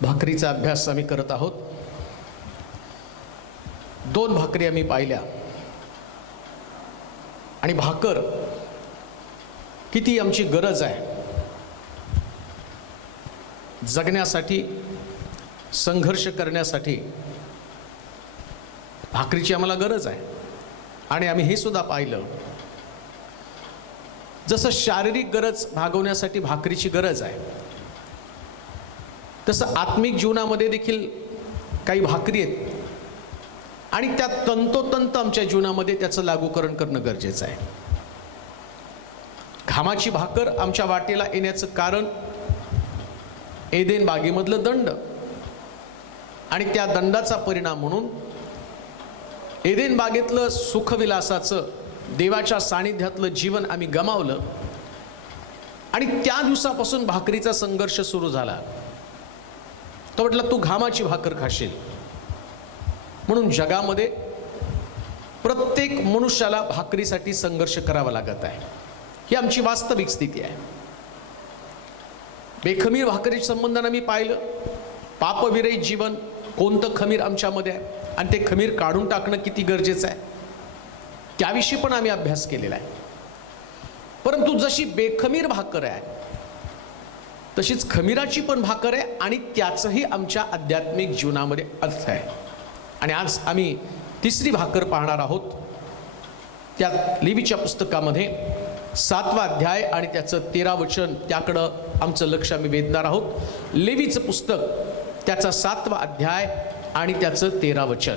भाकरीचा अभ्यास आम्ही करत आहोत. 2 भाकरी आम्ही पाहिल्या आणि भाकर किती आमची गरज आहे जगण्यासाठी, संघर्ष करण्यासाठी. भाकरीची आम्हाला गरज आहे. आणि आम्ही हे सुद्धा पाहिलं, जसं शारीरिक गरज भागवण्यासाठी भाकरीची गरज आहे, तसं आत्मिक जीवनामध्ये देखील काही भाकरी आहेत आणि त्या तंतोतंत आमच्या जीवनामध्ये त्याचं लागूकरण करणं गरजेचं आहे. घामाची भाकर आमच्या वाटेला येण्याचं कारण एदेन बागेमधलं दंड आणि त्या दंडाचा परिणाम म्हणून एदेन बागेतलं सुखविलासाचं, देवाच्या सानिध्यातलं जीवन आम्ही गमावलं आणि त्या दिवसापासून भाकरीचा संघर्ष सुरू झाला. तो म्हटलं, तू घामाची भाकर खाशील. म्हणून जगामध्ये प्रत्येक मनुष्याला भाकरीसाठी संघर्ष करावा लागत आहे. ही आमची वास्तविक स्थिती आहे. बेखमीर भाकरीच्या संबंधाने मी पाहिलं, पापविरहित जीवन कोणतं खमीर आमच्यामध्ये आहे आणि ते खमीर काढून टाकणं किती गरजेचं आहे, त्याविषयी पण आम्ही अभ्यास केलेला आहे. परंतु जशी बेखमीर भाकर आहे तशीच खमीराची पण भाकर आहे आणि त्याचंही आमच्या आध्यात्मिक जीवनामध्ये अर्थ आहे. आणि आज आम्ही तिसरी भाकर पाहणार आहोत. त्या लेवीच्या पुस्तकामध्ये 7वा अध्याय आणि त्याचं 13 वचन, त्याकडं आमचं लक्ष आम्ही वेधणार आहोत. लेवीचं पुस्तक, त्याचा 7वा अध्याय आणि त्याचं 13 वचन.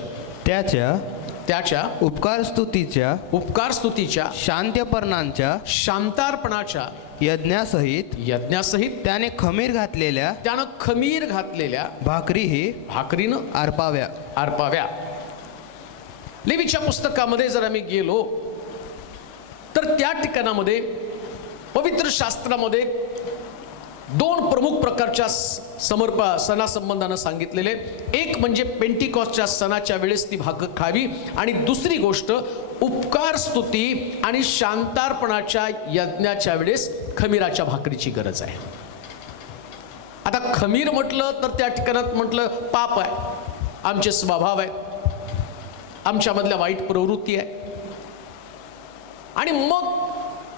त्याच्या उपकार स्तुतीच्या शांतार्पणाच्या यज्ञासहित त्याने खमीर घातलेल्या भाकरीनं अर्पाव्या. लेवीच्या पुस्तकामध्ये जर आम्ही गेलो तर त्या ठिकाणामध्ये पवित्र शास्त्रामध्ये 2 प्रमुख प्रकारच्या सणासंबंधानं खिलेले. एक म्हणजे पेंटिकॉस्टच्या सणाच्या वेळेस ती भाकर खावी आणि दुसरी गोष्ट उपकार स्तुती आणि शांतार्पणाच्या यज्ञाच्या वेळेस खमीराच्या भाकरीची गरज आहे. आता खमीर म्हटलं तर त्या ठिकाणात म्हटलं पाप आहे, आमचे स्वभाव आहे, आमच्यामधल्या वाईट प्रवृत्ती आहे. आणि मग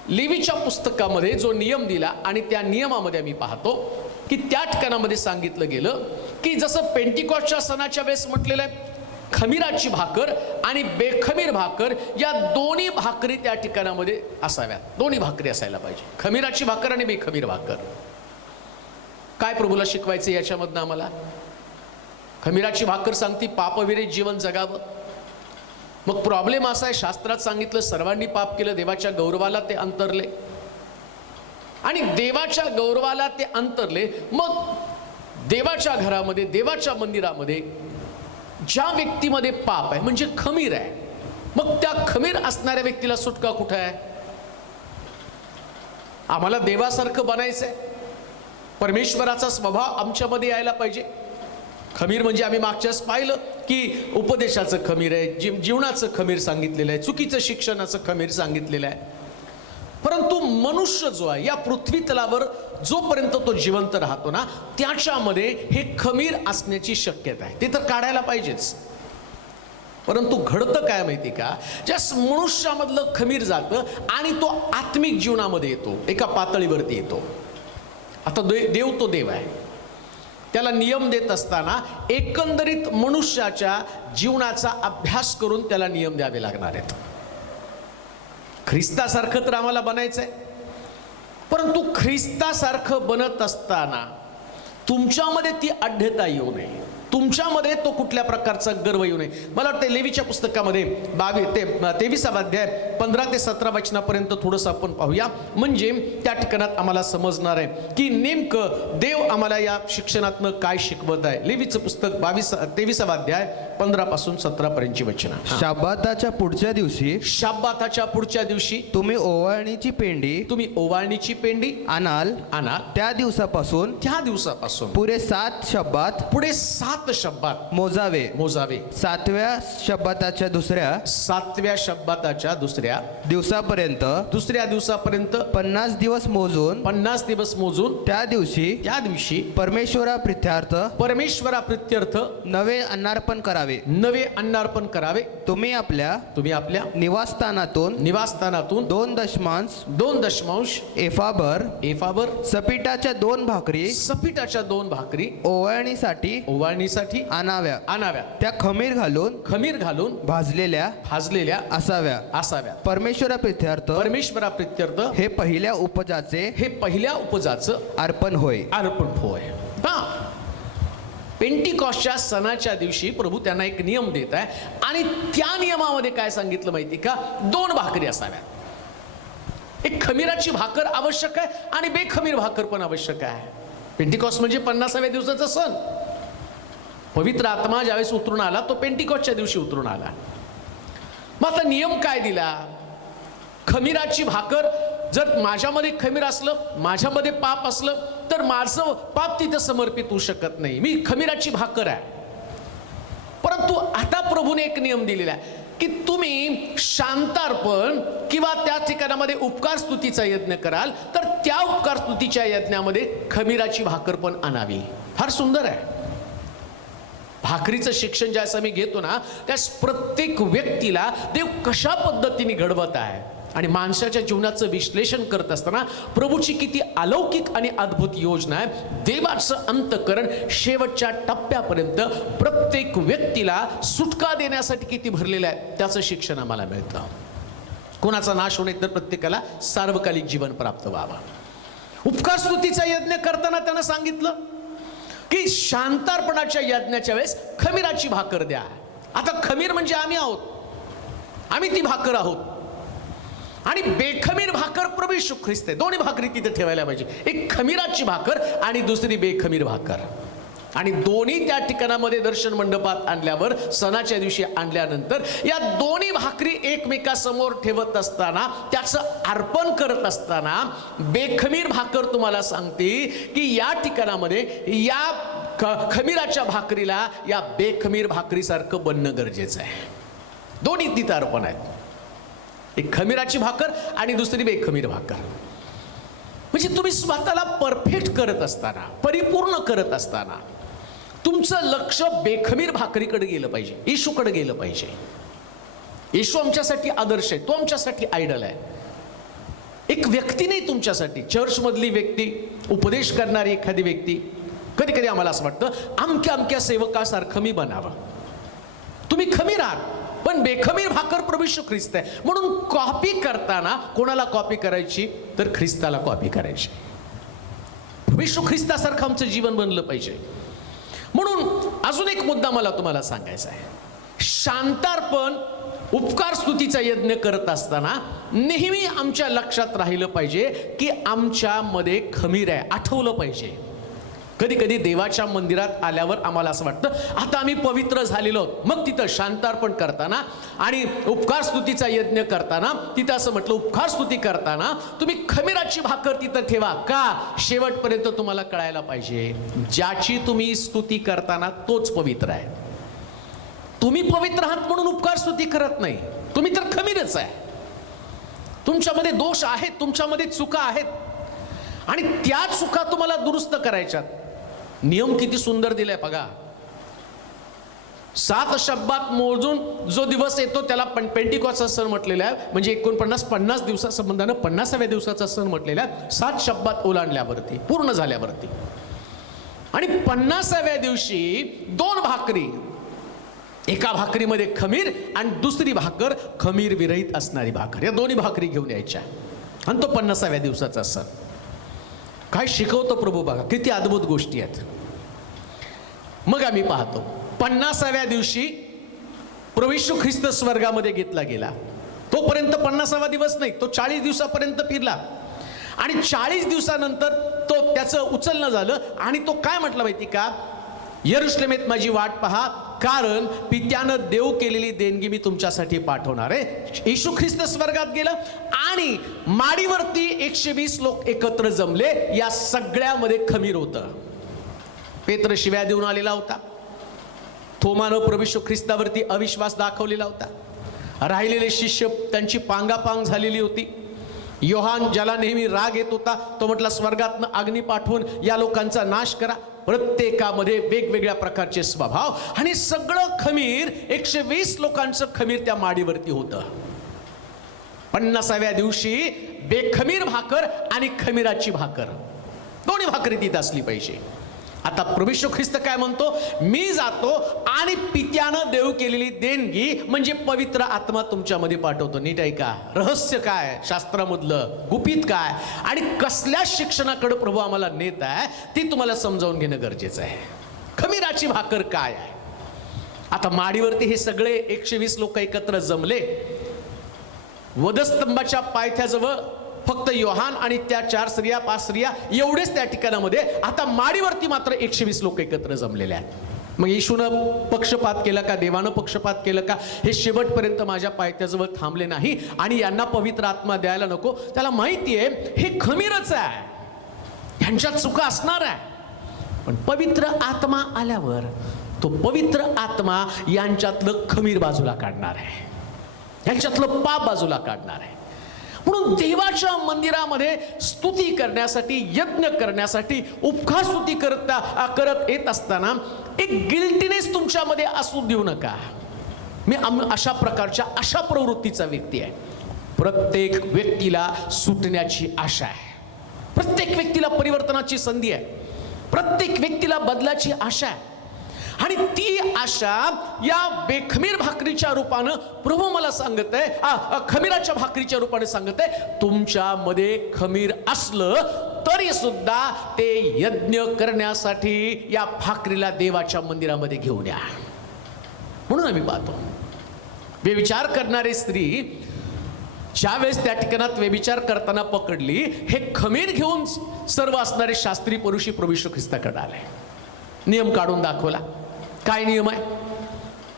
लेवीच्या पुस्तकामध्ये जो नियम दिला आणि त्या नियमामध्ये आम्ही पाहतो की त्या ठिकाणामध्ये सांगितलं गेलं की जसं पेंटिकॉस्टच्या सणाच्या वेळेस म्हटलेलं आहे, खमीराची भाकर आणि बेखमीर भाकर या दोन्ही भाकरी त्या ठिकाणामध्ये असाव्यात. दोन्ही भाकरी असायला पाहिजे, खमीराची भाकर आणि बेखमीर भाकर. काय प्रभूला शिकवायचं याच्यामधनं आम्हाला? खमीराची भाकर सांगती पापविरहित जीवन जगावं. मग प्रॉब्लेम असा आहे, शास्त्रात सांगितलं सर्वांनी पाप केलं, देवाच्या गौरवाला ते अंतरले आणि देवाच्या गौरवाला ते अंतरले. मग देवाच्या घरामध्ये, देवाच्या मंदिरामध्ये ज्या व्यक्तीमध्ये पाप आहे म्हणजे खमीर आहे, मग त्या खमीर असणाऱ्या व्यक्तीला सुटका कुठं आहे? आम्हाला देवासारखं बनायचंय, परमेश्वराचा स्वभाव आमच्यामध्ये यायला पाहिजे. खमीर म्हणजे आम्ही मागच्याच पाहिलं की उपदेशाचं खमीर आहे, जीवनाचं खमीर सांगितलेलं आहे, चुकीचं शिक्षणाचं खमीर सांगितलेलं आहे. परंतु मनुष्य जो आहे या पृथ्वी तलावर जोपर्यंत तो जिवंत राहतो ना, त्याच्यामध्ये हे खमीर असण्याची शक्यता आहे. ते तर काढायला पाहिजेच. परंतु घडतं काय माहिती का, ज्या मनुष्यामधलं खमीर जातं आणि तो आत्मिक जीवनामध्ये येतो, एका पातळीवरती येतो. आता देव तो देव आहे, त्याला नियम देत असताना एकंदरीत मनुष्याच्या जीवनाचा अभ्यास करून त्याला नियम द्यावे लागणार आहेत. ख्रिस्तासारखं तर आम्हाला बनायचंय, परंतु ख्रिस्तासारखं बनत असताना तुमच्यामध्ये ती आढ्यता येऊ नये, तुमच्यामध्ये तो कुठल्या प्रकारचा गर्व येऊ नये. मला वाटतं लेवीच्या पुस्तकामध्ये 23वा अध्याय 15 ते 17 वचनापर्यंत थोडंसं आपण पाहूया, म्हणजे त्या ठिकाणात आम्हाला समजणार आहे की नेमकं देव आम्हाला या शिक्षणातनं काय शिकवत आहे. लेवीचं पुस्तक 23वा अध्याय 15 पासून 17 पर्यंतची वचनं. शाब्बाताच्या पुढच्या दिवशी तुम्ही ओवाळणीची पेंडी आणाल. त्या दिवसापासून पुढे 7 शब्बात मोजावे. 7व्या शब्बाताच्या दिवसापर्यंत दुसऱ्या दिवसापर्यंत 50 दिवस मोजून 50 दिवस मोजून त्या दिवशी परमेश्वराप्रित्यर्थ परमेश्वराप्रित्यर्थ नवे अन्नार्पण करावे. नवे अन्नार्पण करावे. तुम्ही आपल्या निवासस्थानातून 2 दशमांश एफाभर सपिटाच्या 2 भाकरी सपिटाच्या 2 भाकरी ओवाळणीसाठी आणाव्या. त्या खमीर घालून भाजलेल्या असाव्या. परमेश्वराप्रित्यर्थ हे पहिल्या उपजाचं अर्पण होय. पेंटिकॉस्टच्या सणाच्या दिवशी प्रभू त्यांना एक नियम देत आहे आणि त्या नियमामध्ये काय सांगितलं माहिती का? 2 भाकरी असाव्यात. एक खमीराची भाकर आवश्यक आहे आणि बेखमीर भाकर पण आवश्यक आहे. पेंटिकॉस्ट म्हणजे 50व्या दिवसाचा सण. पवित्र आत्मा ज्यावेळेस उतरून आला तो पेंटिकॉस्टच्या दिवशी उतरून आला. मग आता नियम काय दिला? खमीराची भाकर, जर माझ्यामध्ये खमीर असलं, माझ्यामध्ये पाप असलं तर माझं पाप तिथं समर्पित होऊ शकत नाही. मी खमीराची भाकर आहे. परंतु आता प्रभूने एक नियम दिलेला आहे की तुम्ही शांतार्पण किंवा त्या ठिकाणामध्ये उपकार स्तुतीचा यज्ञ कराल तर त्या उपकार स्तुतीच्या यज्ञामध्ये खमीराची भाकर पण आणावी. फार सुंदर आहे. भाकरीचं शिक्षण ज्यास आम्ही घेतो ना, त्यास प्रत्येक व्यक्तीला देव कशा पद्धतीने घडवत आहे आणि माणसाच्या जीवनाचं विश्लेषण करत असताना प्रभूची किती अलौकिक आणि अद्भुत योजना आहे. देवाचं अंतःकरण शेवटच्या टप्प्यापर्यंत प्रत्येक व्यक्तीला सुटका देण्यासाठी किती भरलेलं आहे त्याचं शिक्षण आम्हाला मिळतं. कोणाचा नाश होणे तर प्रत्येकाला सार्वकालिक जीवन प्राप्त व्हावं. उपकार स्तुतीचा यज्ञ करताना त्यानं सांगितलं की शांतार्पणाच्या यज्ञाच्या वेळेस खमीराची भाकर द्या. आता खमीर म्हणजे आम्ही आहोत, आम्ही ती भाकर आहोत. आणि बेखमीर भाकर प्रभू येशू ख्रिस्त आहे. दोन्ही भाकरी तिथे ठेवायला पाहिजे. एक खमीराची भाकर आणि दुसरी बेखमीर भाकर. आणि दोन्ही त्या ठिकाणामध्ये दर्शन मंडपात आणल्यावर सणाच्या दिवशी आणल्यानंतर या दोन्ही भाकरी एकमेकासमोर ठेवत असताना त्याचं अर्पण करत असताना बेखमीर भाकर तुम्हाला सांगते की या ठिकाणामध्ये या खमीराच्या भाकरीला या बेखमीर भाकरीसारखं बनणं गरजेचं आहे. दोन्ही तिथं अर्पण आहेत. एक खमीराची भाकर आणि दुसरी बेखमीर भाकर. म्हणजे तुम्ही स्वतःला परफेक्ट करत असताना, परिपूर्ण करत असताना तुमचं लक्ष बेखमीर भाकरीकडे गेलं पाहिजे, येशूकडे गेलं पाहिजे. येशू आमच्यासाठी आदर्श आहे, तो आमच्यासाठी आयडल आहे. एक व्यक्ती नाही तुमच्यासाठी, चर्चमधली व्यक्ती, उपदेश करणारी एखादी व्यक्ती. कधी कधी आम्हाला असं वाटतं अमक्या सेवकासारखं मी बनावं. तुम्ही खमीर आहात पण बेखमीर भाकर प्रभू येशू ख्रिस्त आहे. म्हणून कॉपी करताना कोणाला कॉपी करायची तर ख्रिस्ताला कॉपी करायची. प्रभू येशू ख्रिस्तासारखं आमचं जीवन बनलं पाहिजे. म्हणून अजून एक मुद्दा मला तुम्हाला सांगायचा आहे. शांतार्पण उपकार स्तुतीचा यज्ञ करत असताना नेहमी आमच्या लक्षात राहिलं पाहिजे की आमच्यामध्ये खमीर आहे, आठवलं पाहिजे. कधी कधी देवाच्या मंदिरात आल्यावर आम्हाला असं वाटतं आता आम्ही पवित्र झालेलो आहोत. मग तिथं शांतार्पण करताना आणि उपकार स्तुतीचा यज्ञ करताना तिथं असं म्हटलं उपकार स्तुती करताना तुम्ही खमीराची भाकर तिथं ठेवा. का? शेवटपर्यंत तुम्हाला कळायला पाहिजे ज्याची तुम्ही स्तुती करताना तोच पवित्र आहे. तुम्ही पवित्र आहात म्हणून उपकार स्तुती करत नाही, तुम्ही तर खमीरच आहे. तुमच्यामध्ये दोष आहेत, तुमच्यामध्ये चुका आहेत आणि त्या चुका तुम्हाला दुरुस्त करायच्यात. नियम किती सुंदर दिलाय बघा. 7 शब्दात मोजून जो दिवस येतो त्याला पेंटिकॉस्टचा सण म्हटलेला आहे. म्हणजे 49 दिवसा संबंधानं 50व्या दिवसाचा सण म्हटलेला आहे. 7 शब्दात ओलांडल्यावरती, पूर्ण झाल्यावरती. आणि 50व्या दिवशी 2 भाकरी, एका भाकरीमध्ये खमीर आणि दुसरी भाकर खमीर विरहित असणारी भाकर, या दोन्ही भाकरी घेऊन यायच्या. आणि तो 50व्या दिवसाचा सण. काय शिकवतो प्रभू बघा, किती अद्भुत गोष्टी आहेत. मग आम्ही पाहतो 50व्या दिवशी प्रभू येशू ख्रिस्त स्वर्गामध्ये घेतला गेला. तोपर्यंत 50वा दिवस नाही, तो 40 दिवसापर्यंत फिरला. आणि 40 दिवसानंतर तो त्याचं उचलणं झालं आणि तो काय म्हटलं माहिती का? यरुशलेमेत माझी वाट पहा, कारण पित्यानं देव केलेली देणगी मी तुमच्यासाठी पाठवणार आहे. येशू ख्रिस्त स्वर्गात गेलं आणि माडीवरती 120 लोक एकत्र जमले. या सगळ्यामध्ये खमीर होतं. पेत्र शिव्या देऊन आलेला होता. थोमानं प्रभू येशू ख्रिस्तावरती अविश्वास दाखवलेला होता. राहिलेले शिष्य त्यांची पांगापांग झालेली होती. योहान ज्याला नेहमी राग येत होता, तो म्हटला स्वर्गातनं अग्नी पाठवून या लोकांचा नाश करा. प्रत्येकामध्ये वेगवेगळ्या प्रकारचे स्वभाव आणि सगळं खमीर 120 लोकांचं खमीर त्या माडीवरती होतं. 50व्या दिवशी बेखमीर भाकर आणि खमीराची भाकर दोन्ही भाकरी तिथं असली पाहिजे. आता प्रभू येशू ख्रिस्त काय म्हणतो, मी जातो आणि पित्यानं देव केलेली देणगी म्हणजे पवित्र आत्मा तुमच्यामध्ये पाठवतो. नीट आहे का? रहस्य काय शास्त्रामधलं, गुपित काय आणि कसल्या शिक्षणाकडे प्रभू आम्हाला नेत आहे ती तुम्हाला समजावून घेणं गरजेचं आहे. खमीराची भाकर काय आहे? आता माडीवरती हे सगळे 120 लोक एकत्र जमले. वधस्तंभाच्या पायथ्याजवळ फक्त योहान आणि त्या 4 स्त्रिया 5 स्त्रिया एवढेच त्या ठिकाणामध्ये. आता माडीवरती मात्र 120 लोक एकत्र जमलेले आहेत. मग येशूनं पक्षपात केला का, देवानं पक्षपात केलं का, हे शेवटपर्यंत माझ्या पायथ्याजवळ थांबले नाही आणि यांना पवित्र आत्मा द्यायला नको. त्याला माहिती आहे हे खमीरच आहे, ह्यांच्यात चुका असणार आहे. पण पवित्र आत्मा आल्यावर तो पवित्र आत्मा यांच्यातलं खमीर बाजूला काढणार आहे, यांच्यातलं पाप बाजूला काढणार आहे. म्हणून देवाच्या मंदिरामध्ये स्तुती करण्यासाठी, यज्ञ करण्यासाठी, उपकार स्तुती करत येत असताना एक गिल्टीनेस तुमच्यामध्ये असू देऊ नका. मी अशा प्रकारच्या अशा प्रवृत्तीचा व्यक्ती आहे. प्रत्येक व्यक्तीला सुटण्याची आशा आहे, प्रत्येक व्यक्तीला परिवर्तनाची संधी आहे, प्रत्येक व्यक्तीला बदलाची आशा आहे. आणि ती आशा या बेखमीर भाकरीच्या रूपानं प्रभू मला सांगत आहे, खमीराच्या भाकरीच्या रूपाने सांगत आहे, तुमच्यामध्ये खमीर असलं तरी सुद्धा ते यज्ञ करण्यासाठी या भाकरीला देवाच्या मंदिरामध्ये घेऊन या. म्हणून आम्ही पाहतो व्यभिचार करणारी स्त्री ज्या वेळेस त्या ठिकाणात व्यभिचार करताना पकडली, हे खमीर घेऊन सर्व असणारे शास्त्री पुरुषी प्रभू येशू ख्रिस्ताकडे आले. नियम काढून दाखवला. काय नियम आहे?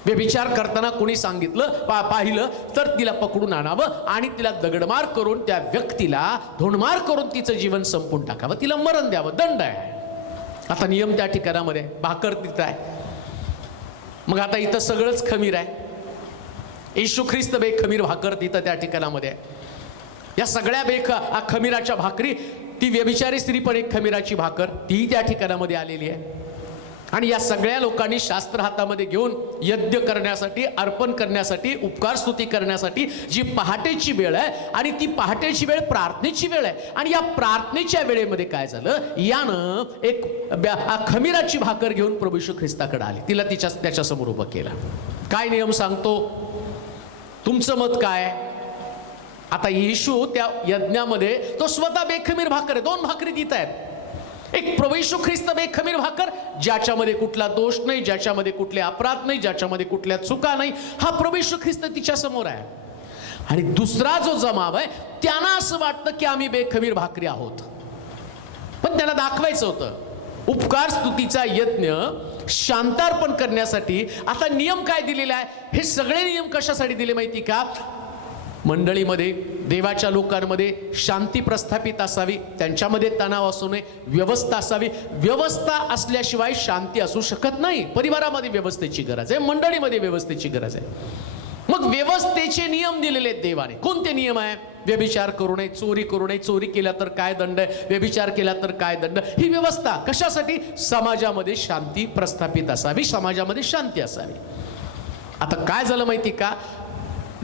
व्यभिचार करताना कोणी सांगितलं पाहिलं तर तिला पकडून आणावं आणि तिला दगडमार करून त्या व्यक्तीला धोंडमार करून तिचं जीवन संपून टाकावं, तिला मरण द्यावं, दंड आहे. आता नियम त्या ठिकाणामध्ये, भाकर तिथं आहे. मग आता इथं सगळंच खमीर आहे. येशू ख्रिस्त बेखमीर भाकर तिथं त्या ठिकाणामध्ये आहे. या सगळ्या खमीराच्या भाकरी, ती व्यभिचारी स्त्री पण एक खमीराची भाकर ती त्या ठिकाणामध्ये आलेली आहे. आणि या सगळ्या लोकांनी शास्त्र हातामध्ये घेऊन यज्ञ करण्यासाठी, अर्पण करण्यासाठी, उपकार स्तुती करण्यासाठी जी पहाटेची वेळ आहे आणि ती पहाटेची वेळ प्रार्थनेची वेळ आहे. आणि या प्रार्थनेच्या वेळेमध्ये काय झालं, यानं एक खमीराची भाकर घेऊन प्रभू येशू ख्रिस्ताकडे आली, तिला त्याच्यासमोर उभं केलं. काय नियम सांगतो? तुमचं मत काय? आता येशू त्या यज्ञामध्ये तो स्वतः बेखमीर भाकर आहे. 2 भाकरी तिथं आहेत. एक प्रभू येशू ख्रिस्त बेखमीर भाकर, ज्याच्यामध्ये कुठला दोष नाही, ज्याच्यामध्ये कुठले अपराध नाही, ज्याच्यामध्ये कुठल्या चुका नाही, हा प्रभू येशू ख्रिस्त तिच्या समोर आहे. आणि दुसरा जो जमाव आहे त्यांना असं वाटतं की आम्ही बेखमीर भाकरी आहोत. पण त्यांना दाखवायचं होतं उपकार स्तुतीचा यज्ञ शांतार्पण करण्यासाठी. आता नियम काय दिलेला आहे? हे सगळे नियम कशासाठी दिले माहिती का? मंडळीमध्ये, देवाच्या लोकांमध्ये शांती प्रस्थापित असावी, त्यांच्यामध्ये तणाव असू नये, व्यवस्था असावी. व्यवस्था असल्याशिवाय शांती असू शकत नाही. परिवारामध्ये व्यवस्थेची गरज आहे, मंडळीमध्ये व्यवस्थेची गरज आहे. मग व्यवस्थेचे नियम दिलेले आहेत देवाने. कोणते नियम आहे? व्यभिचार करू नये, चोरी करू नये, चोरी केला तर काय दंड आहे, व्यभिचार केला तर काय दंड. ही व्यवस्था कशासाठी? समाजामध्ये शांती प्रस्थापित असावी, समाजामध्ये शांती असावी. आता काय झालं माहिती का?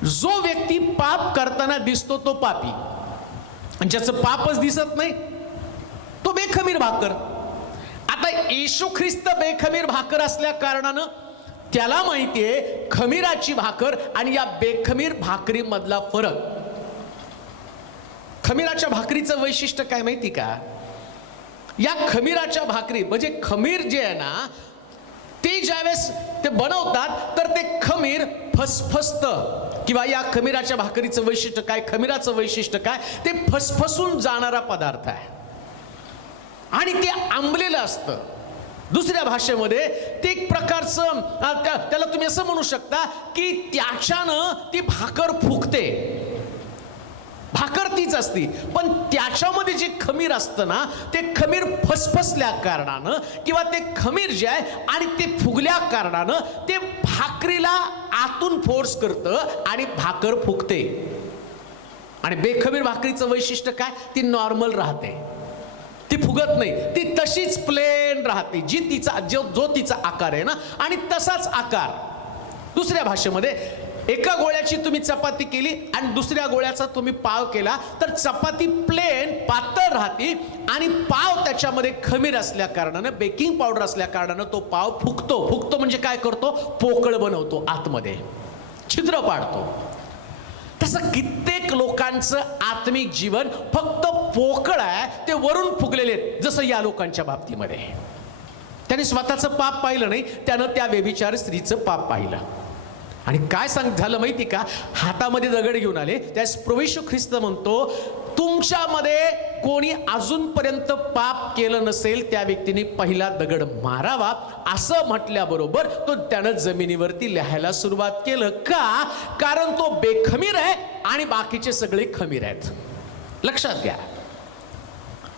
जो व्यक्ती पाप करताना दिसतो तो पापी, आणि ज्याचं पापच दिसत नाही तो बेखमीर भाकर. आता येशू ख्रिस्त बेखमीर भाकर असल्या कारणानं त्याला माहितीये खमीराची भाकर आणि या बेखमीर भाकरी मधला फरक. खमीराच्या भाकरीचं वैशिष्ट्य काय माहिती का? या खमीराच्या भाकरी म्हणजे खमीर जे आहे ना, ते ज्यावेळेस ते बनवतात तर ते खमीर फसफसतं. किंवा या खमीराच्या भाकरीचं वैशिष्ट्य काय, खमीराचं वैशिष्ट्य काय, ते फसफसून जाणारा पदार्थ आहे आणि ते आंबलेलं असतं. दुसऱ्या भाषेमध्ये ते एक प्रकारचं त्याला तुम्ही असं म्हणू शकता की त्याच्यानं ती भाकर फुगते. भाकर ती भाकरीच असती, पण त्याच्यामध्ये जे खमीर असतं ना, ते खमीर फसफसल्या कारणानं किंवा ते खमीर जे आहे आणि ते फुगल्या कारणानं ते भाकरीला आतून फोर्स करतं आणि भाकर फुगते. आणि बेखमीर भाकरीचं वैशिष्ट्य काय, ती नॉर्मल राहते, ती फुगत नाही, ती तशीच प्लेन राहते, जी तिचा जो तिचा आकार आहे ना, आणि तसाच आकार. दुसऱ्या भाषेमध्ये एका गोळ्याची तुम्ही चपाती केली आणि दुसऱ्या गोळ्याचा तुम्ही पाव केला तर चपाती प्लेन पातळ राहते आणि पाव त्याच्यामध्ये खमीर असल्या कारणानं, बेकिंग पावडर असल्या कारणानं तो पाव फुगतो म्हणजे काय करतो, पोकळ बनवतो, आतमध्ये छिद्र पाडतो. तसं कित्येक लोकांचं आत्मिक जीवन फक्त पोकळ आहे, ते वरून फुगलेले आहेत. जसं या लोकांच्या बाबतीमध्ये त्याने स्वतःचं पाप पाहिलं नाही, त्यानं त्या व्यभिचार स्त्रीचं पाप पाहिलं. आणि काय झालं माहिती का, हातामध्ये दगड घेऊन आले. त्यास प्रभू येशू ख्रिस्त म्हणतो, तुमच्यामध्ये कोणी अजूनपर्यंत पाप केलं नसेल त्या व्यक्तीने पहिला दगड मारावा. असं म्हटल्याबरोबर तो त्यानं जमिनीवरती लिहायला सुरुवात केलं. का? कारण तो बेखमीर आहे आणि बाकीचे सगळे खमीर आहेत. लक्षात घ्या,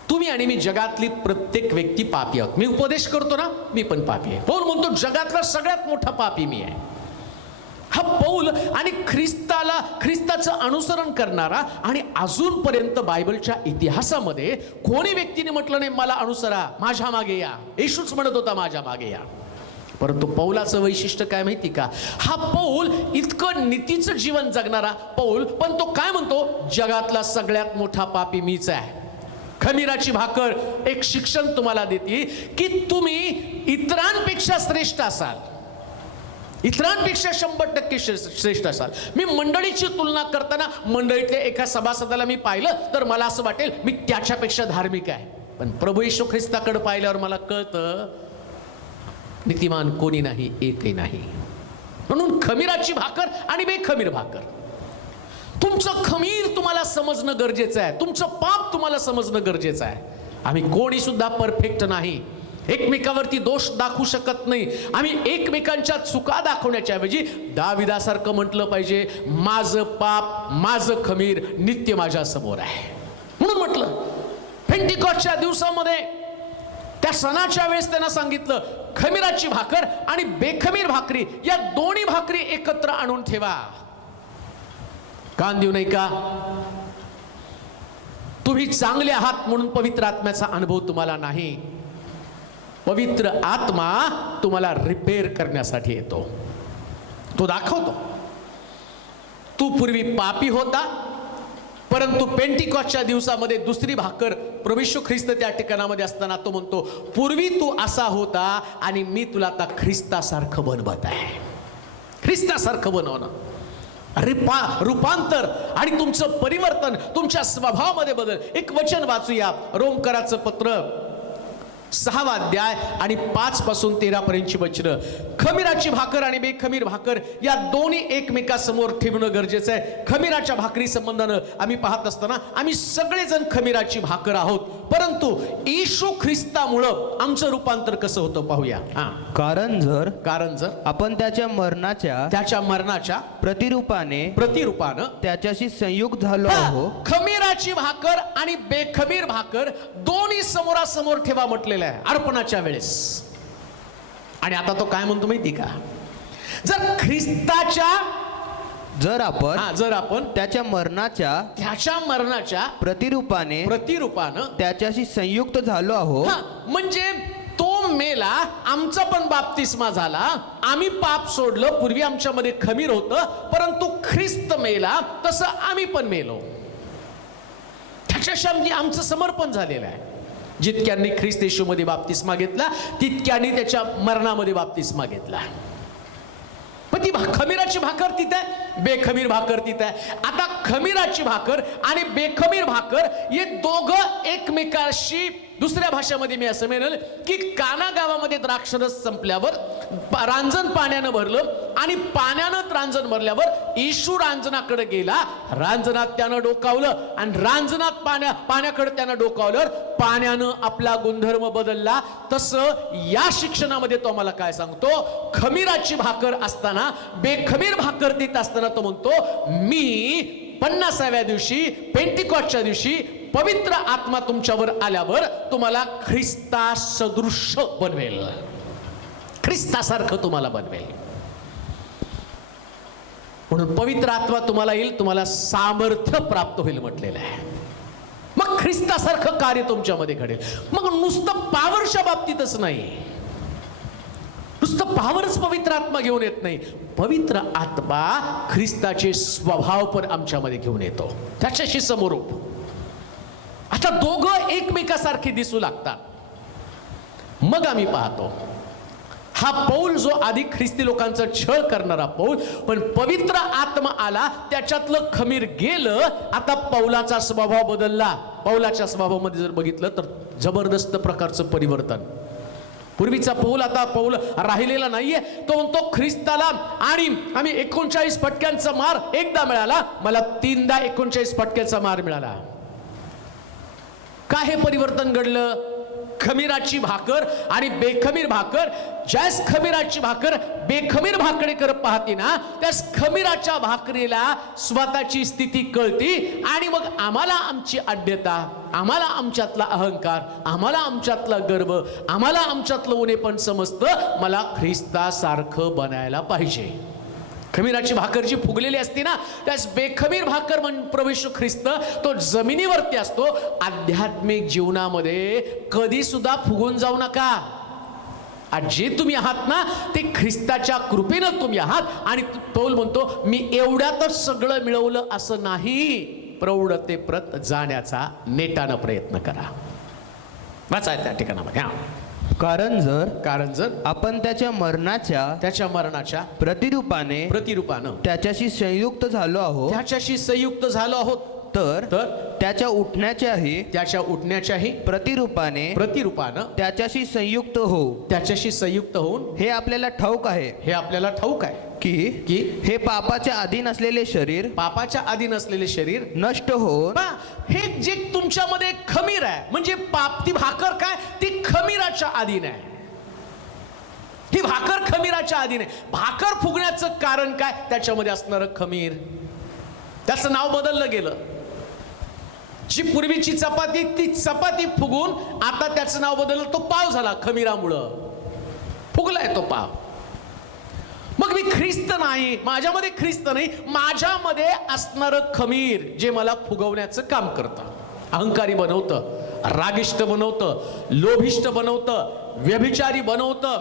तुम्ही आणि मी जगातली प्रत्येक व्यक्ती पापी आहोत. मी उपदेश करतो ना, मी पण पापी आहे. पौल म्हणतो जगातला सगळ्यात मोठा पापी मी आहे. हा पौल आणि ख्रिस्ताचं अनुसरण करणारा आणि अजूनपर्यंत बायबलच्या इतिहासामध्ये कोणी व्यक्तीने म्हटलं नाही मला अनुसरा, माझ्या मागे या. येशूच म्हणत होता माझ्या मागे या. परंतु पौलाचं वैशिष्ट्य काय माहिती का, हा पौल इतकं नीतीचं जीवन जगणारा पौल, पण तो काय म्हणतो, जगातला सगळ्यात मोठा पापी मीच आहे. खमीराची भाकर एक शिक्षण तुम्हाला देते की तुम्ही इतरांपेक्षा श्रेष्ठ असाल, इतरांपेक्षा 100% श्रेष्ठ असाल. मी मंडळीची तुलना करताना मंडळीतल्या एका सभासदाला मी पाहिलं तर मला असं वाटेल मी त्याच्यापेक्षा धार्मिक आहे. पण प्रभू येशू ख्रिस्ताकडे पाहिल्यावर मला कळतं नीतिमान कोणी नाही, एकही नाही. म्हणून खमीराची भाकर आणि बेखमीर भाकर, तुमचं खमीर तुम्हाला समजणं गरजेचं आहे, तुमचं पाप तुम्हाला समजणं गरजेचं आहे. आम्ही कोणी सुद्धा परफेक्ट नाही, एकमेकावरती दोष दाखवू शकत नाही. आम्ही एकमेकांच्या चुका दाखवण्याच्या ऐवजी दाविदासारखं म्हटलं पाहिजे, माझं पाप, माझं खमीर नित्य माझ्या समोर आहे. म्हणून म्हटलं पेंटिकॉस्टच्या दिवसामध्ये त्या सणाच्या वेळेस त्यांना सांगितलं खमीराची भाकर आणि बेखमीर भाकरी या दोन्ही भाकरी एकत्र आणून ठेवा. कान देऊ नाही का, तुम्ही चांगले आहात म्हणून पवित्र आत्म्याचा अनुभव तुम्हाला नाही. पवित्र आत्मा तुम्हाला रिपेअर करण्यासाठी येतो, तो दाखवतो. तू पूर्वी पापी होता, परंतु पेंटिकॉस्टच्या दिवसामध्ये दुसरी भाकर प्रभू येशू ख्रिस्त त्या ठिकाणामध्ये असताना तो म्हणतो पूर्वी तू असा होता आणि मी तुला आता ख्रिस्तासारखं बनवत आहे. ख्रिस्तासारखं बनवणं, रूपांतर आणि तुमचं परिवर्तन, तुमच्या स्वभावामध्ये बदल. एक वचन वाचूया, रोमकराचं पत्र 6 अध्याय आणि 5 पासून 13 पर्यंतची वचनं. खमीराची भाकर आणि बेखमीर भाकर या दोन्ही एकमेकांसमोर ठेवणं गरजेचं आहे. खमीराच्या भाकरी संबंधानं आम्ही पाहत असताना आम्ही सगळेजण खमीराची भाकर आहोत, परंतु येशू ख्रिस्तामुळं आमचं रूपांतर कसं होतं पाहूया. कारण जर आपण त्याच्या मरणाच्या प्रतिरूपानं त्याच्याशी संयुक्त झालो आहोत. खमीराची भाकर आणि बेखमीर भाकर दोन्ही समोरासमोर ठेवा म्हटलेलं आहे अर्पणाच्या वेळेस. आणि आता तो काय म्हणतो माहिती का, जर आपण त्याच्या मरणाच्या प्रतिरूपानं त्याच्याशी संयुक्त झालो आहोत, म्हणजे तो मेला, आमचा पण बाप्तिस्मा झाला, आम्ही पाप सोडलं, पूर्वी आमच्यामध्ये खमीर होतं, परंतु ख्रिस्त मेला तसं आम्ही पण मेलो. त्याच्याशी आमचं समर्पण झालेलं आहे. जितक्यांनी ख्रिस्त येशूमध्ये बाप्तिस्मा घेतला तितक्यांनी त्याच्या मरणामध्ये बाप्तिस्मा घेतला. पण ती खमीराची भाकर तिथे आहे, बेखमीर भाकर तिथे आहे. आता खमीराची भाकर आणि बेखमीर भाकर हे दोघं एकमेकाशी, दुसऱ्या भाषेमध्ये मी असं म्हणेल की काना गावामध्ये द्राक्षरस संपल्यावर रांजण पाण्यानं भरलं आणि पाण्यानं रांजण भरल्यावर येशू रांजणाकडे गेला, रांजणात त्यानं डोकावलं आणि रांजणात पाण्याकडे त्यानं डोकावल्यावर पाण्यानं आपला गुणधर्म बदलला. तसं या शिक्षणामध्ये तो आम्हाला काय सांगतो, खमीराची भाकर असताना बेखमीर भाकर देत असताना तो म्हणतो मी 50व्या दिवशी पेंटिकॉस्टच्या दिवशी पवित्र आत्मा तुमच्यावर आल्यावर तुम्हाला ख्रिस्ता सदृश बनवेल, ख्रिस्तासारखं तुम्हाला बनवेल. म्हणून पवित्र आत्मा तुम्हाला येईल, तुम्हाला सामर्थ्य प्राप्त होईल म्हटलेलं आहे. मग ख्रिस्तासारखं कार्य तुमच्यामध्ये घडेल. मग नुसतं पॉवरच्या बाबतीतच नाही, नुसतं पॉवरच पवित्र आत्मा घेऊन येत नाही, पवित्र आत्मा ख्रिस्ताचे स्वभाव पण आमच्यामध्ये घेऊन येतो, त्याच्याशी समरूप. आता दोघं एकमेकासारखे दिसू लागतात. मग आम्ही पाहतो हा पौल जो आधी ख्रिस्ती लोकांचा छळ करणारा पौल, पण पवित्र आत्मा आला, त्याच्यातलं खमीर गेलं, आता पौलाचा स्वभाव बदलला. पौलाच्या स्वभावामध्ये जर बघितलं तर जबरदस्त प्रकारचं परिवर्तन. पूर्वीचा पौल आता पौल राहिलेला नाहीये. तो म्हणतो ख्रिस्ताला आणि आम्ही 39 फटक्यांचा मार एकदा मिळाला, मला 3दा 39 फटक्याचा मार मिळाला. काय हे परिवर्तन घडलं? खमीराची भाकर आणि बेखमीर भाकर. ज्यास खमीराची भाकर बेखमीर भाकरीकडे पाहते ना, त्यास खमीराच्या भाकरीला स्वतःची स्थिती कळती आणि मग आम्हाला आमची आढ्यता, आम्हाला आमच्यातला अहंकार, आम्हाला आमच्यातला गर्व, आम्हाला आमच्यातलं उणेपण समजतं. मला ख्रिस्तासारखं बनायला पाहिजे. खमीराची भाकर जी फुगलेली असते ना, त्यास बेखमीर भाकर प्रवेश ख्रिस्त तो जमिनीवरती असतो. आध्यात्मिक जीवनामध्ये कधी सुद्धा फुगून जाऊ नका. जे तुम्ही आहात ना ते ख्रिस्ताच्या कृपेनं तुम्ही आहात. आणि पौल म्हणतो मी एवढ्यातच सगळं मिळवलं असं नाही, प्रौढतेप्रत जाण्याचा नेटानं प्रयत्न करा. वाचाय त्या ठिकाणामध्ये. कारण जर आपण त्याच्या मरणाच्या प्रतिरूपाने त्याच्याशी संयुक्त झालो आहोत, तर त्याच्या उठण्याच्याही प्रतिरूपानं त्याच्याशी संयुक्त होऊन हे आपल्याला ठाऊक आहे की हे पापाच्या अधीन असलेले शरीर नष्ट होऊन, हे जे तुमच्यामध्ये खमीर आहे म्हणजे पाप, ती भाकर काय, ती खमीराच्या अधीन आहे. ही भाकर खमीराच्या अधीन आहे. भाकर फुगण्याचं कारण काय? त्याच्यामध्ये असणारं खमीर. त्याचं नाव बदललं गेलं. जी पूर्वीची चपाती, ती चपाती फुगून आता त्याचं नाव बदललं, तो पाव झाला. खमीरामुळं फुगलाय तो पाव. मग मी ख्रिस्त नाही, माझ्यामध्ये ख्रिस्त नाही, माझ्यामध्ये असणारं खमीर जे मला फुगवण्याचं काम करतं, अहंकारी बनवतं, रागिष्ट बनवतं, लोभिष्ट बनवतं, व्यभिचारी बनवतं,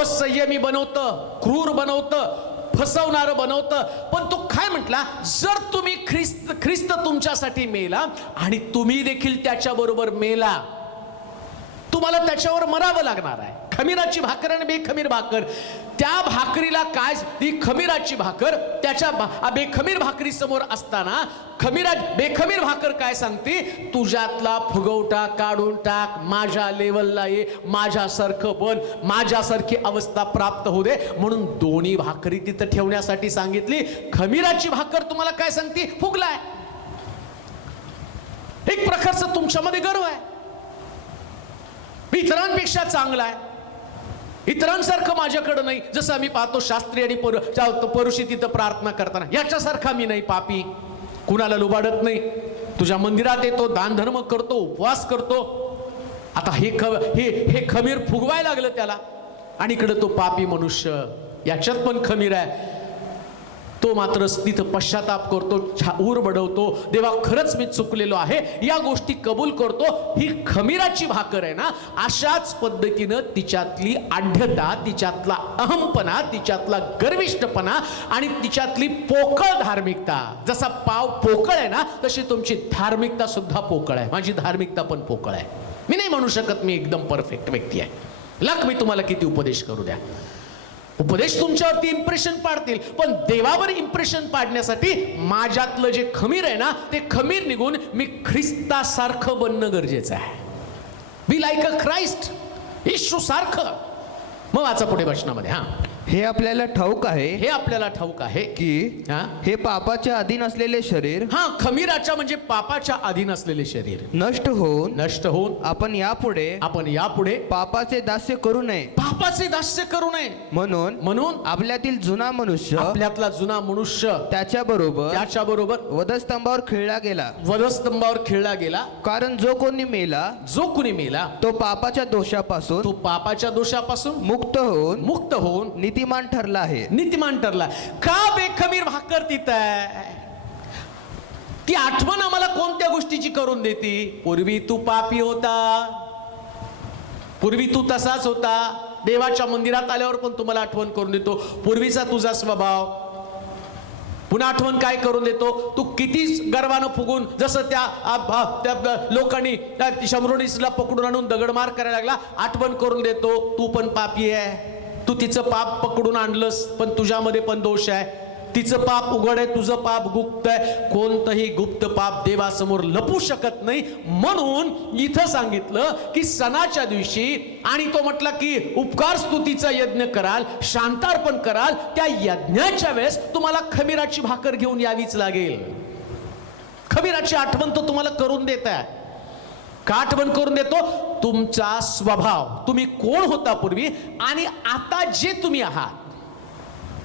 असंयमी बनवतं, क्रूर बनवतं, फसवणारं बनवतं. पण तो काय म्हटला? जर तुम्ही ख्रिस्त तुमच्यासाठी मेला आणि तुम्ही देखील त्याच्याबरोबर मेला, तुम्हाला त्याच्यावर मरावं लागणार आहे. खमीराची भाकर आणि बेखमीर भाकर, त्या भाकरीला काय, ती खमीराची भाकर त्याच्या बेखमीर भाकरी समोर असताना बेखमीर भाकर काय सांगते? तुझ्यातला फुगवटा काढून टाक, माझ्या लेवलला ये, माझ्यासारखं बन, माझ्यासारखी अवस्था प्राप्त होऊ दे. म्हणून दोन्ही भाकरी तिथं ठेवण्यासाठी सांगितली. खमीराची भाकर तुम्हाला काय सांगते? फुगलाय. एक प्रकारचं तुमच्यामध्ये गर्व आहे, इतरांपेक्षा चांगला आहे, इतरांसारखं माझ्याकडं नाही. जसं आम्ही पाहतो शास्त्री आणि परुषी तिथं प्रार्थना करताना, याच्यासारखा मी नाही, पापी, कुणाला लुबाडत नाही, तुझ्या मंदिरात येतो, दानधर्म करतो, उपवास करतो. आता हे खमीर फुगवायला लागलं त्याला, आणि इकडं तो पापी मनुष्य, याच्यात पण खमीर आहे. तो मात्र तिथं पश्चाताप करतो, ऊर बडवतो, देवा खरंच मी चुकलेलो आहे, या गोष्टी कबूल करतो. ही खमीराची भाकर आहे ना, अशाच पद्धतीनं तिच्यातली आढ्यता, तिच्यातला अहमपणा, तिच्यातला गर्विष्ठपणा आणि तिच्यातली पोकळ धार्मिकता, जसा पाव पोकळ आहे ना तशी तुमची धार्मिकता सुद्धा पोकळ आहे. माझी धार्मिकता पण पोकळ आहे. मी नाही म्हणू शकत मी एकदम परफेक्ट व्यक्ती आहे. मी तुम्हाला किती उपदेश करू द्या, उपदेश तुमच्यावरती इम्प्रेशन पाडतील, पण देवावर इम्प्रेशन पाडण्यासाठी माझ्यातलं जे खमीर आहे ना ते खमीर निघून मी ख्रिस्तासारखं बनणं गरजेचं आहे. बी लाईक अ ख्राइस्ट, येशू सारखं. मग वाचा पुढे वचनामध्ये. हे आपल्याला ठाऊक आहे हे आपल्याला ठाऊक आहे की हा हे पापाच्या अधीन असलेले शरीर हा खमीराच्या म्हणजे पापाच्या अधीन असलेले शरीर नष्ट होऊन आपण यापुढे पापाचे दास्य करू नये पापाचे दास्य करू नये म्हणून आपल्यातील जुना मनुष्य आपल्यातला जुना मनुष्य त्याच्याबरोबर वधस्तंभावर खिळला गेला कारण जो कोणी मेला तो पापाच्या दोषापासून मुक्त होऊन नीतिमान ठरला का बेखमीर भाकर तिथं आहे ती आठवण आम्हाला कोणत्या गोष्टीची करून देते पूर्वी तू पापी होता पूर्वी तू तसाच होता देवाच्या मंदिरात आल्यावर पण तुम्हाला आठवण करून देतो पूर्वीचा तुझा स्वभाव पुन्हा आठवण काय करून देतो तू किती गर्वानं फुगून जसं त्या लोकांनी त्या शमरोनीसला पकडून आणून दगडमार करायला लागला आठवण करून देतो तू पण पापी आहे तू तिचं पाप पकडून आणलंस पण तुझ्यामध्ये पण दोष आहे तिचं पाप उघड आहे तुझं पाप गुप्त आहे कोणतंही गुप्त पाप देवासमोर लपू शकत नाही म्हणून इथं सांगितलं की सणाच्या दिवशी आणि तो म्हटला की उपकार स्तुतीचा यज्ञ कराल शांतार्पण कराल त्या यज्ञाच्या वेळेस तुम्हाला खमीराची भाकर घेऊन यावीच लागेल खमीराची आठवण तो तुम्हाला करून देत आहे का आठवण करून देतो तुमचा स्वभाव तुम्ही कोण होता पूर्वी आणि आता जे तुम्ही आहात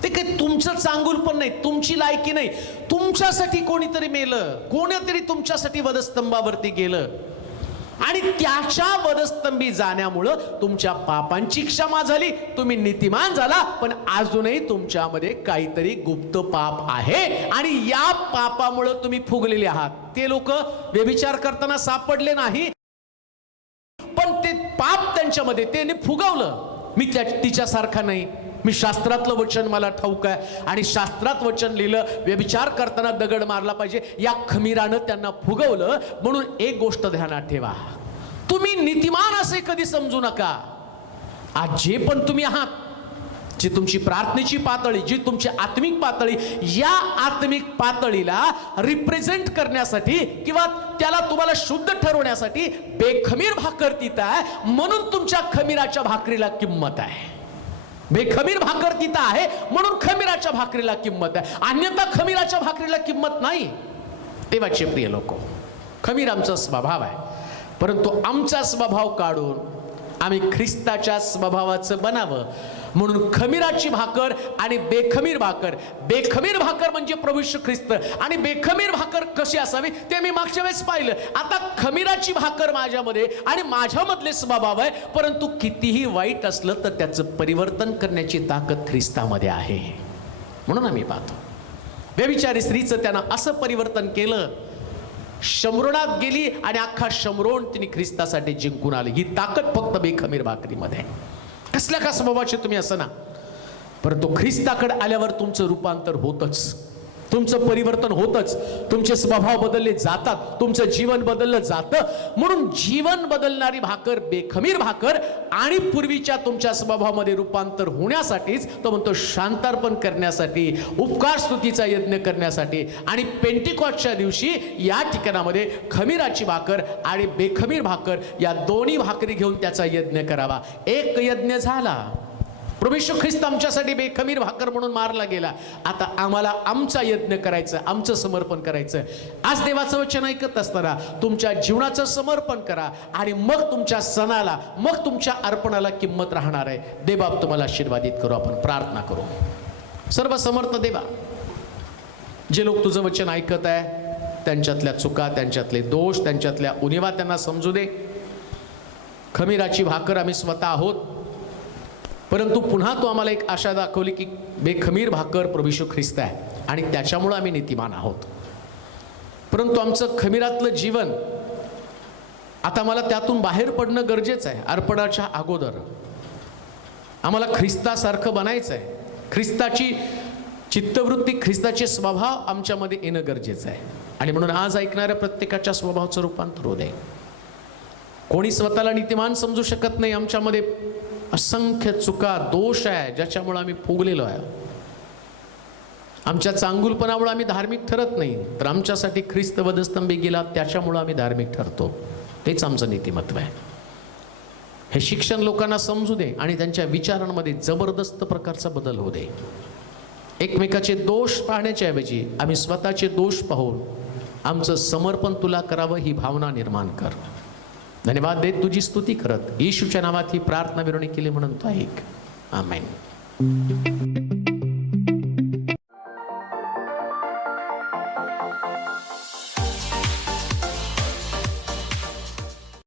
ते काही तुमचं चांगुल पण नाही तुमची लायकी नाही तुमच्यासाठी कोणीतरी मेलं कोणीतरी तुमच्यासाठी वधस्तंभावरती गेलं आणि त्याच्या वधस्तंभी जाण्यामुळं तुमच्या पापांची क्षमा झाली तुम्ही नीतिमान झाला पण अजूनही तुमच्यामध्ये काहीतरी गुप्त पाप आहे आणि या पापामुळं तुम्ही फुगलेले आहात ते लोक व्यभिचार करताना सापडले नाही पण ते पाप त्यांच्यामध्ये त्यांनी फुगवलं मी तिच्यासारखा नाही मी शास्त्रातलं वचन मला ठाऊक आहे आणि शास्त्रात वचन लिहिलं व्यभिचार करताना दगड मारला पाहिजे या खमीरानं त्यांना फुगवलं म्हणून एक गोष्ट ध्यानात ठेवा तुम्ही नीतिमान असे कधी समजू नका आज जे पण तुम्ही आहात जी तुमची प्रार्थनेची पातळी जी तुमची आत्मिक पातळी या आत्मिक पातळीला रिप्रेझेंट करण्यासाठी किंवा त्याला तुम्हाला शुद्ध ठरवण्यासाठी बेखमीर भाकर तिथं आहे म्हणून तुमच्या खमीराच्या भाकरीला किंमत आहे बेखमीर भाकर तिथं आहे म्हणून खमीराच्या भाकरीला किंमत आहे अन्यथा खमीराच्या भाकरीला किंमत नाही देवाचे प्रिय लोक खमीर आमचा स्वभाव आहे परंतु आमचा स्वभाव काढून आम्ही ख्रिस्ताच्या स्वभावाचं बनावं म्हणून खमीराची भाकर आणि बेखमीर भाकर म्हणजे प्रभू येशू ख्रिस्त आणि बेखमीर भाकर कशी असावी ते मी मागच्या वेळेस पाहिलं आता खमीराची भाकर माझ्यामध्ये आणि माझ्यामधले स्वभाव आहे परंतु कितीही वाईट असलं तर त्याचं परिवर्तन करण्याची ताकद ख्रिस्तामध्ये आहे म्हणून आम्ही पाहतो व्यभिचारी स्त्रीचं त्यानं असं परिवर्तन केलं शमरोनात गेली आणि अख्खा शमरोन तिने ख्रिस्तासाठी जिंकून आली ही ताकद फक्त बेखमीर भाकरीमध्ये कसल्या का स्वभावाचे तुम्ही असं ना परंतु ख्रिस्ताकडे आल्यावर तुमचं रूपांतर होतच तुमचं परिवर्तन होतच तुमचे स्वभाव बदलले जातात तुमचं जीवन बदललं जातं म्हणून जीवन बदलणारी भाकर बेखमीर भाकर आणि पूर्वीच्या तुमच्या स्वभावामध्ये रूपांतर होण्यासाठीच तो म्हणतो शांतार्पण करण्यासाठी उपकार स्तुतीचा यज्ञ करण्यासाठी आणि पेंटिकॉस्टच्या दिवशी या ठिकाणामध्ये खमीराची भाकर आणि बेखमीर भाकर या दोन्ही भाकरी घेऊन त्याचा यज्ञ करावा एक यज्ञ झाला प्रभू येशू ख्रिस्त आमच्यासाठी बेखमीर भाकर म्हणून मारला गेला आता आम्हाला आमचा यज्ञ करायचं आमचं समर्पण करायचं आज देवाचं वचन ऐकत असताना तुमच्या जीवनाचं समर्पण करा आणि मग तुमच्या सणाला मग तुमच्या अर्पणाला किंमत राहणार आहे देवबाप तुम्हाला आशीर्वादित करू आपण प्रार्थना करू सर्व समर्थ देवा जे लोक तुझं वचन ऐकत आहे त्यांच्यातल्या चुका त्यांच्यातले दोष त्यांच्यातल्या उणिवा त्यांना समजू दे खमीराची भाकर आम्ही स्वतः आहोत परंतु पुन्हा तू आम्हाला एक आशा दाखवली की बेखमीर भाकर प्रभू येशू ख्रिस्त आहे आणि त्याच्यामुळं आम्ही नीतिमान आहोत परंतु आमचं खमीरातलं जीवन आता मला त्यातून बाहेर पडणं गरजेचं आहे अर्पणाच्या अगोदर आम्हाला ख्रिस्तासारखं बनायचं आहे ख्रिस्ताची चित्तवृत्ती ख्रिस्ताचे स्वभाव आमच्यामध्ये येणं गरजेचं आहे आणि म्हणून आज ऐकणाऱ्या प्रत्येकाच्या स्वभावाचं रूपांतर होऊ दे कोणी स्वतःला नीतिमान समजू शकत नाही आमच्यामध्ये असंख्य चुका दोष आहे ज्याच्यामुळे आम्ही फुगलेलो आहे आमच्या चांगुलपणामुळे आम्ही धार्मिक ठरत नाही तर आमच्यासाठी ख्रिस्त वधस्तंभी गेला त्याच्यामुळे आम्ही धार्मिक ठरतो तेच आमचं नीतिमत्व आहे हे शिक्षण लोकांना समजू दे आणि त्यांच्या विचारांमध्ये जबरदस्त प्रकारचा बदल होऊ दे. एकमेकाचे दोष पाहण्याच्या ऐवजी आम्ही स्वतःचे दोष पाहून आमचं समर्पण तुला करावं ही भावना निर्माण कर. धन्यवाद देत तुझी स्तुती करत येशूच्या नावात ही प्रार्थना विनवणी केली म्हणून तो ऐक. आमेन.